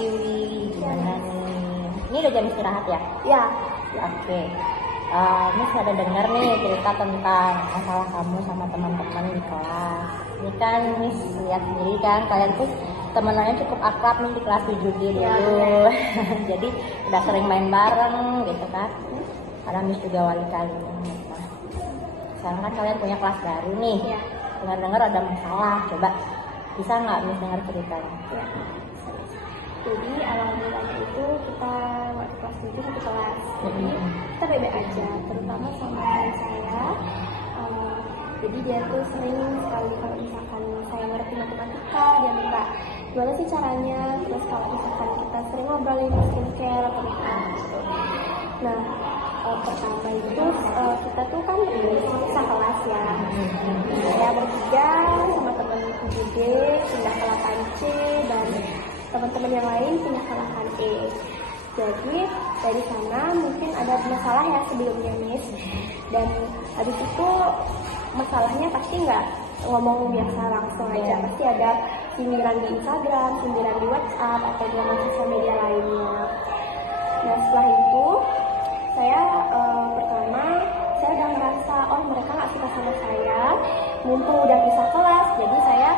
Tiwi, gimana nih? Ini udah jam istirahat ya? Ya. Oke. Miss ada dengar nih cerita tentang masalah kamu sama teman-teman di kelas. Ini kan Miss lihat sendiri kan, kalian tuh temenannya cukup akrab nih di kelas 7D dulu. Ya. Jadi udah sering main bareng gitu kan. Karena Miss juga wali kalian. Nah, sekarang kan kalian punya kelas baru nih. Ya. Dengar-dengar ada masalah. Coba bisa nggak Miss dengar ceritanya? Ya. Jadi awal mulanya itu kita waktu kelas 7 satu kelas. Jadi kita bebek aja, terutama sama teman saya. Jadi dia tuh sering sekali kalau misalkan saya ngerti matematika, dia minta gimana sih caranya. Terus kalau misalkan kita sering ngobrolin skincare atau makeup gitu. Nah, pertama itu kita tuh kan pisah kelas ya. Saya bertiga sama teman 7D pindah ke 8C dan teman-teman yang lain pindah ke 8E. Jadi dari sana mungkin ada masalah ya sebelumnya Miss. Dan habis itu masalahnya pasti nggak ngomong biasa langsung aja, pasti ada sindiran di Instagram, sindiran di WhatsApp atau di sosial media lainnya. Nah setelah itu saya pertama saya udah merasa mereka nggak suka sama saya, mumpung udah pisah kelas, jadi saya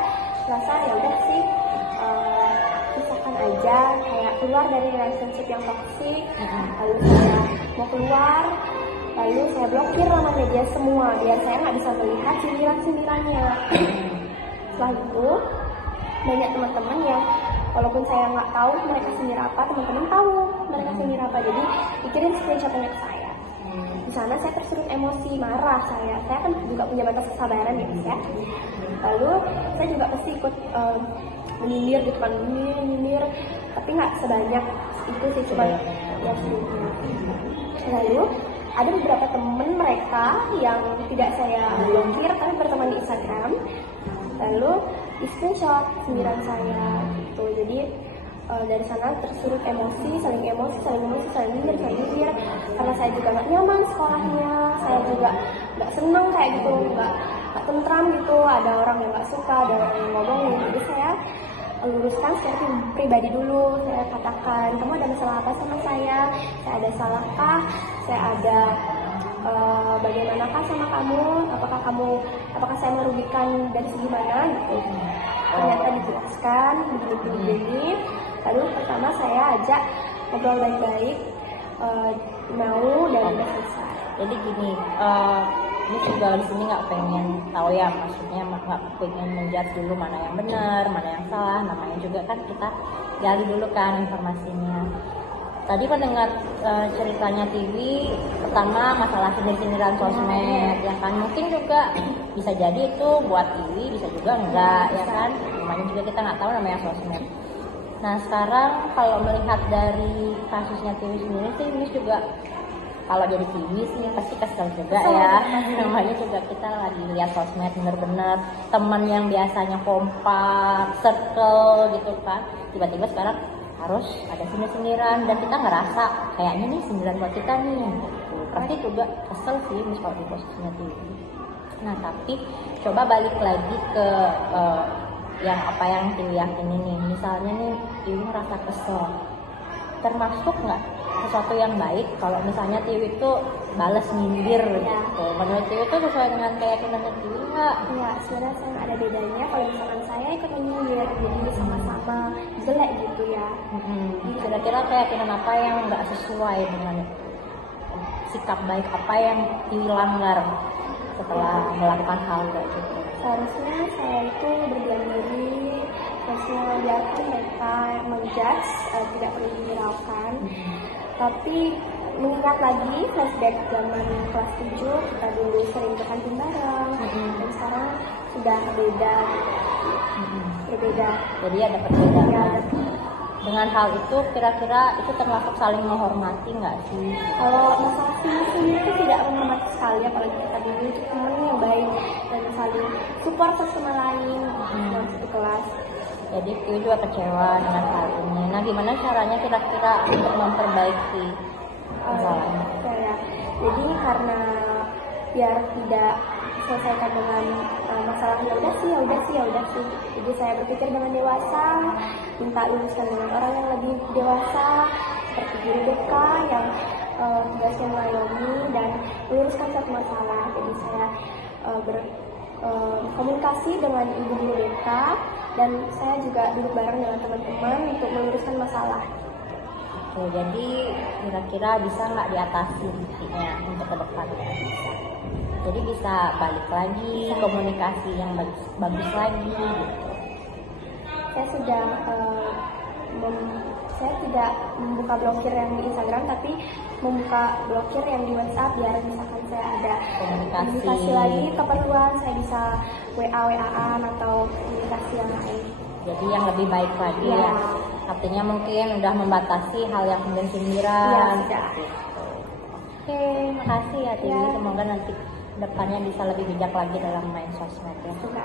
merasa ya udah sih pisahkan aja, kayak keluar dari relationship yang toksik. Lalu saya mau keluar, lalu saya blokir laman media semua biar saya nggak bisa melihat sindiran-sindirannya. Setelah itu banyak teman-teman yang walaupun saya nggak tahu mereka sindir apa, teman-teman tahu mereka sindir apa, jadi dikirim screenshotnya ke saya. Di sana saya tersulut emosi, marah saya kan juga punya batas kesabaran ya. Lalu saya juga pasti ikut menyindir gitu kan, menyindir, tapi nggak sebanyak itu sih, cuma ya sedikit. Lalu ada beberapa temen mereka yang tidak saya blokir tapi berteman di Instagram, lalu di screenshot sindiran saya gitu. Jadi dari sana tersulut emosi, saling nyindir, karena saya juga nggak nyaman sekolahnya, saya juga nggak seneng kayak gitu, nggak tentram gitu, ada orang yang nggak suka, ada orang yang ngomongin. Jadi saya luruskan secara pribadi dulu, saya katakan kamu ada masalah apa sama saya ada salahkah, saya ada bagaimanakah sama kamu, apakah saya merugikan dari segi mana gitu. Ternyata dijelaskan begini. Lalu pertama saya ajak ngobrol baik-baik, mau dan udah selesai. Jadi gini, ini juga di sini nggak pengen tahu ya, maksudnya nggak pengen menjudge dulu mana yang benar, mana yang salah. Namanya juga kan kita gali dulu kan informasinya. Tadi pendengar ceritanya Tiwi, pertama masalah sindir-sindiran sosmed, ya kan mungkin juga bisa jadi itu buat Tiwi, bisa juga enggak, ya kan. Namanya juga kita nggak tahu namanya sosmed. Nah sekarang kalau melihat dari kasusnya Tiwi sendiri sih, Miss juga kalau jadi Tiwi sih pasti kesel juga ya. Namanya juga kita lagi lihat sosmed bener-bener teman yang biasanya kompak, circle gitu kan, tiba-tiba sekarang harus ada sindir-sindiran dan kita ngerasa kayaknya nih sindiran buat kita nih gitu. Pasti juga kesel sih Miss kalau di posisinya Tiwi. Nah tapi coba balik lagi ke yang apa yang Tiwi yakini nih. Misalnya nih Tiwi ngerasa kesel, termasuk nggak sesuatu yang baik kalau misalnya Tiwi itu balas nyindir gitu? Menurut Tiwi itu sesuai dengan keyakinannya Tiwi nggak? Ya sebenarnya saya ada bedanya kalau misalkan saya ikut menyindir, jadi sama-sama jelek gitu ya. Kira-kira keyakinan apa yang nggak sesuai dengan sikap baik apa yang Tiwi langgar setelah melakukan hal kayak gitu? Seharusnya saya itu berdiam diri, harusnya biarkan mereka menjudge, tidak perlu dihiraukan. Tapi mengingat lagi flashback zaman kelas 7, kita dulu sering ke kantin bareng, dan sekarang sudah berbeda. Jadi ada perbedaan. Ya, dengan hal itu kira-kira itu termasuk saling menghormati nggak sih? Kalau masalah sini itu tidak menghormati sekali, apalagi kita dulu itu teman yang baik dan saling support satu sama lain dalam satu kelas. Jadi Tiwi juga kecewa dengan hal ini. Nah gimana caranya kira-kira untuk memperbaiki masalahnya? Ya. Jadi karena biar tidak selesaikan dengan masalah ya udah sih. Jadi saya berpikir dengan dewasa, minta luruskan dengan orang yang lebih dewasa seperti guru BK yang tugasnya mengayomi dan meluruskan satu masalah. Jadi saya berkomunikasi dengan ibu guru BK dan saya juga duduk bareng dengan teman-teman untuk meluruskan masalah. Oke, jadi kira-kira bisa nggak diatasi intinya untuk ke depan? Jadi bisa balik lagi, komunikasi yang bagus lagi gitu. Saya sudah saya tidak membuka blokir yang di Instagram, tapi membuka blokir yang di WhatsApp biar misalkan saya ada komunikasi lagi keperluan, saya bisa WA-WA-an atau komunikasi yang lain. Jadi yang lebih baik lagi ya. Artinya mungkin udah membatasi hal yang sindiran. Ya, Oke, makasih ya Tiwi. Semoga nanti depannya bisa lebih bijak lagi dalam main sosmed ya. Suka.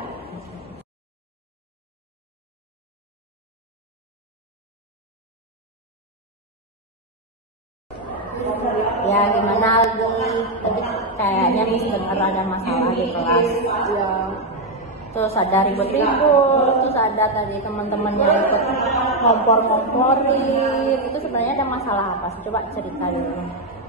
Ya gimana lagi? Tadi kayaknya Miss bener ada masalah di kelas. Ya, Terus ada ribut-ribut, terus ada tadi teman-teman yang ikut ngompor-ngomporin. Itu sebenarnya ada masalah apa sih? Coba cerita dulu.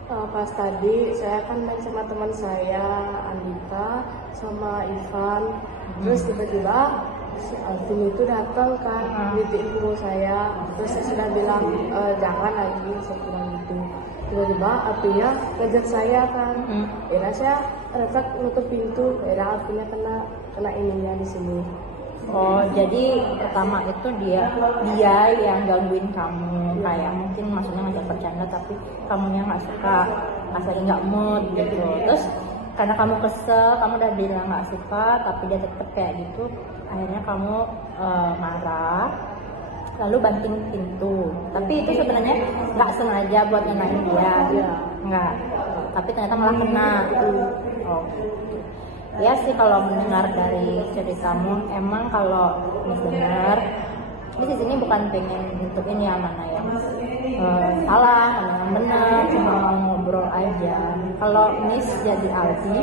pas tadi saya kan main sama teman saya, Andika sama Ivan. Terus tiba-tiba si Alvin itu datang kan, ngeliatin punggung saya. Terus saya sudah bilang jangan lagi, saya bilang gitu. Tiba-tiba Alvinnya ngajak saya kan. Ya saya refleks nutup pintu, ya Alvinnya kena ininya di sini. Oh, jadi pertama itu dia yang gangguin kamu, kayak mungkin maksudnya ngajak bercanda tapi kamunya nggak suka, lagi nggak mood gitu. Terus karena kamu kesel, kamu udah bilang nggak suka, tapi dia tetep kayak gitu, akhirnya kamu marah, lalu banting pintu. Tapi itu sebenarnya nggak sengaja buat ngenain dia, nggak. Tapi ternyata malah kena. Oh. Ya sih, kalau mendengar dari ceritamu, emang kalau Miss dengar, Miss di sini bukan pengen nutupin ya mana yang salah, mana yang benar, cuma mau ngobrol aja. Kalau Miss jadi Aldi,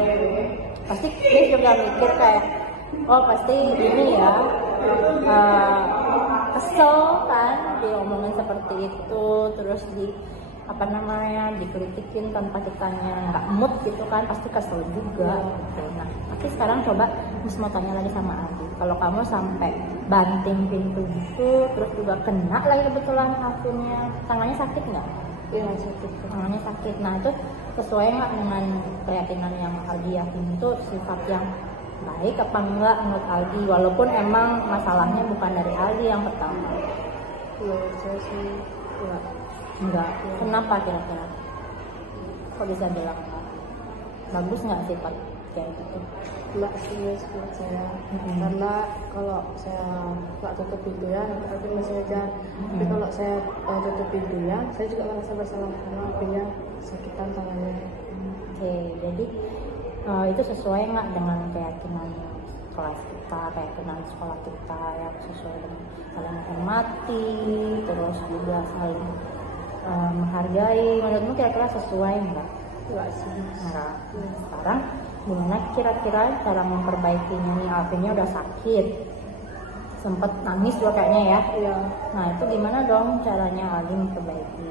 pasti Miss juga mikir kayak, oh pasti ini ya kesel kan diomongin seperti itu, terus dikritikin tanpa kitanya nggak mood gitu kan, pasti kesel juga gitu. Nah, tapi sekarang coba Miss mau tanya lagi sama Adi, kalau kamu sampai banting pintu gitu, terus juga kena lagi kebetulan Alvinnya, tangannya sakit nggak? Iya sakit. Tangannya sakit. Nah itu sesuai nggak dengan keyakinan yang Aldi yakin itu sifat yang baik apa enggak menurut Aldi, walaupun emang masalahnya bukan dari Aldi yang pertama? Iya, saya sih Enggak. Kenapa kira-kira? Kok bisa bilang enggak? Bagus nggak sifat kayak gitu? enggak sih menurut saya. Karena kalau saya nggak tutup pintunya, nanti masih aja. Tapi kalau saya tutup pintunya, saya juga merasa bersalah karena akhirnya sakitan tangannya. Oke, jadi itu sesuai nggak dengan keyakinan kelas kita, keyakinan sekolah kita yang sesuai dengan saling menghormati, terus juga saling menghargai. Menurutmu kira-kira sesuai nggak? Enggak sih. Nah, sekarang gimana kira-kira cara memperbaikinya nih? Alvinnya udah sakit, sempet nangis juga kayaknya ya. Iya. Nah itu gimana dong caranya Aldi memperbaiki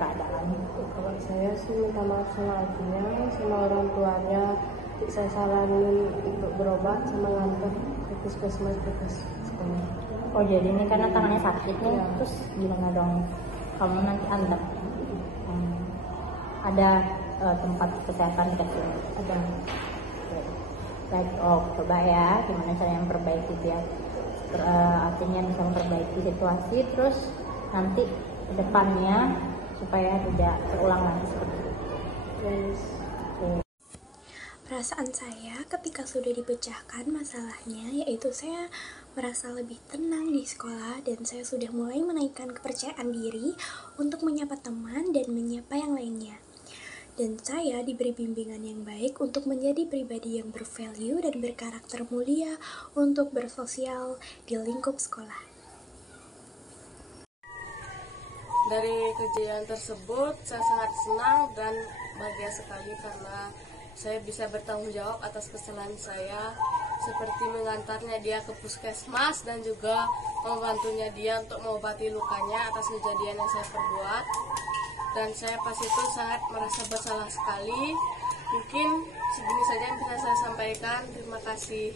keadaan? Kalau saya sih minta maaf sama Alvinnya, sama orang tuanya. Saya saranin untuk berobat sama nganter ke puskesmas bekas sekolah. Oh jadi ini karena tangannya sakit nih, Iya. terus gimana dong? Kamu nanti antar ada tempat kesehatan dekat sini? Ada. Oke. Oh coba ya gimana caranya memperbaiki biar artinya bisa memperbaiki situasi, terus nanti ke depannya supaya tidak terulang lagi seperti itu. Yes. Perasaan saya ketika sudah dipecahkan masalahnya, yaitu saya merasa lebih tenang di sekolah dan saya sudah mulai menaikkan kepercayaan diri untuk menyapa teman dan menyapa yang lainnya. Dan saya diberi bimbingan yang baik untuk menjadi pribadi yang bervalue dan berkarakter mulia untuk bersosial di lingkup sekolah. Dari kejadian tersebut saya sangat senang dan bahagia sekali karena saya bisa bertanggung jawab atas kesalahan saya, seperti mengantarnya dia ke puskesmas dan juga membantunya dia untuk mengobati lukanya atas kejadian yang saya perbuat. Dan saya pas itu sangat merasa bersalah sekali. Mungkin segini saja yang bisa saya sampaikan. Terima kasih.